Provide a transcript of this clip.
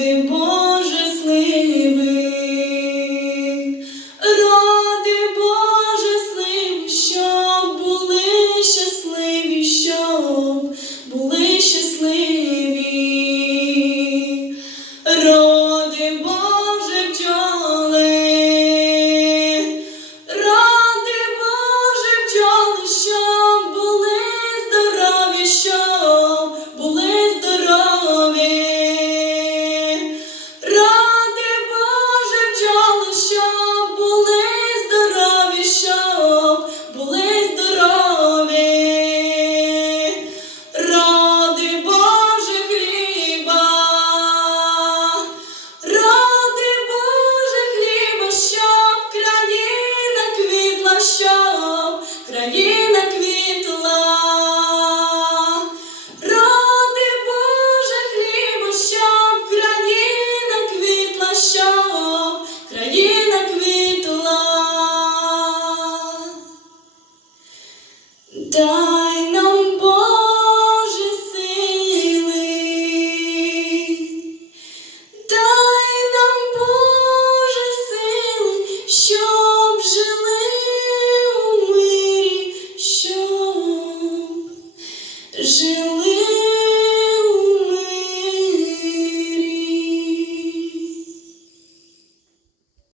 ти Боже сливий. down.